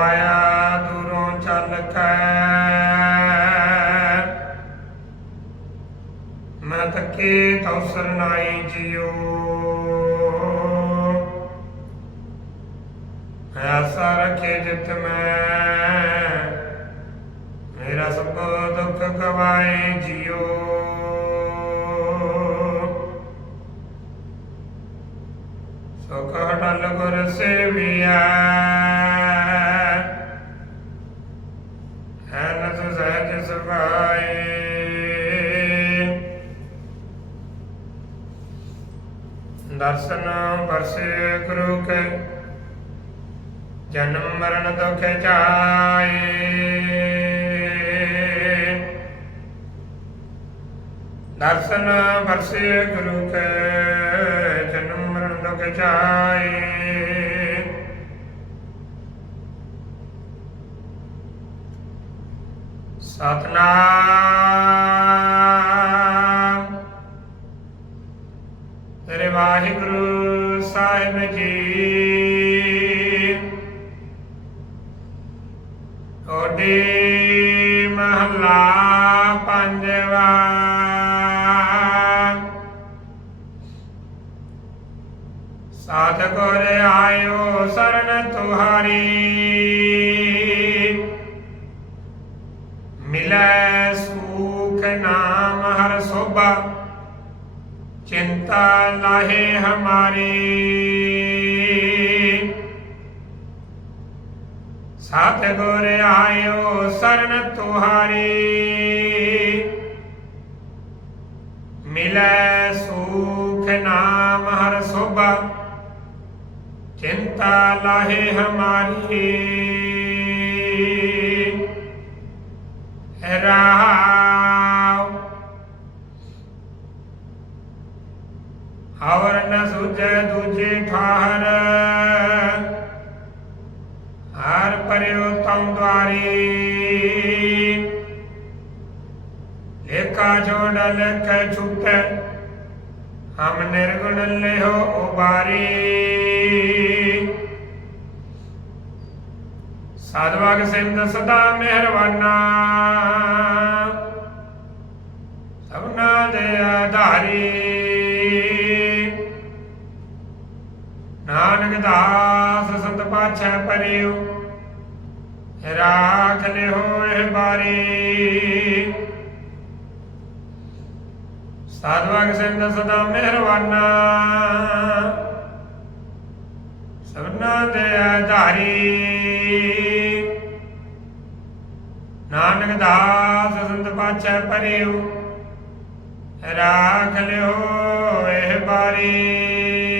ਆਇਆ ਦੂਰੋਂ ਚੱਲ ਕੇ ਮੈਂ ਤੱਕੇ ਤਉ ਸਰਨਾਈ ਜਿਉ। ਐਸਾ ਰਖੇ ਜਿਤ ਮੈਂ। ਮੇਰਾ ਸਭ ਦੁੱਖ ਗਵਾਏ ਜਿਉ। ਸੁਖ ਹਟਲ ਗੁਰ ਸੇਵਿਆ ਸੇਵੀਐ ਹੈਨਸ ਸਹਿਜ ਸੁਭਾਏ ਦਰਸ਼ਨ ਵਰਸੇ ਗੁਰੂ ਕੇ, ਜਨਮ ਮਰਨ ਦੁਖ ਜਾਏ ਦਰਸ਼ਨ ਵਰਸੇ ਗੁਰੂ ਕੇ, ਜਨਮ ਮਰਨ ਦੁਖ ਜਾਏ ਸਤਨਾਮ। ਤੇਰੇ ਵਾਹਿਗੁਰੂ ਸਾਹਿਬ ਜੀ। ਓਡੀ ਮਹਲਾ ਪੰਜਵਾ। ਸਾਧ ਕੋਰੇ ਆਇਓ ਸਰਨ ਤੁਹਾਰੀ। ਹਰ ਸੋਭਾ ਚਿੰਤਾ ਲਾਹੇ ਹਮਾਰੀ। ਸਾਥ ਗੁਰ ਆਇਓ ਸਰਨ ਤੁਹਾਰੀ। ਮਿਲੈ ਸੂਖ ਨਾਮ ਹਰ ਸੋਭਾ, ਚਿੰਤਾ ਲਾਹੇ ਹਮਾਰੀ। ਹਵਰ ਨ ਸੁਝੈ ਦੂਜੇ ਠਾਹਰ ਹਰ ਪਰਿਓ ਤਮ ਦਵਾਰੀ ਲੇਖਾ ਜੋੜ ਲਖ ਛੁਟੈ ਹਮ ਨਿਰਗੁਣ ਲਿਓ ਉਬਾਰੀ ਸਾਧਵਾਗ ਸਿੰਧ ਸਦਾ ਮਿਹਰਬਾਨਾ ਸਭਨਾ ਦੇ ਆਧਾਰੀ ਨਾਨਕ ਸੰਤ ਪਾਛੈ ਪਰਿਉ। ਰਾਖ ਲਿਓ ਇਹ ਬਾਰੀ। ਸਾਧਵਾਗ ਸਿੰਘ ਸਦਾ ਮਿਹਰਵਾਨਾ ਸਭਨਾ ਦੇ ਆਧਾਰੀ। ਨਾਨਕ ਦਾਸ ਸੰਤ ਪਾਛੈ ਪਰਿਉ। ਰਾਖ ਲਿਓ ਇਹ ਬਾਰੀ।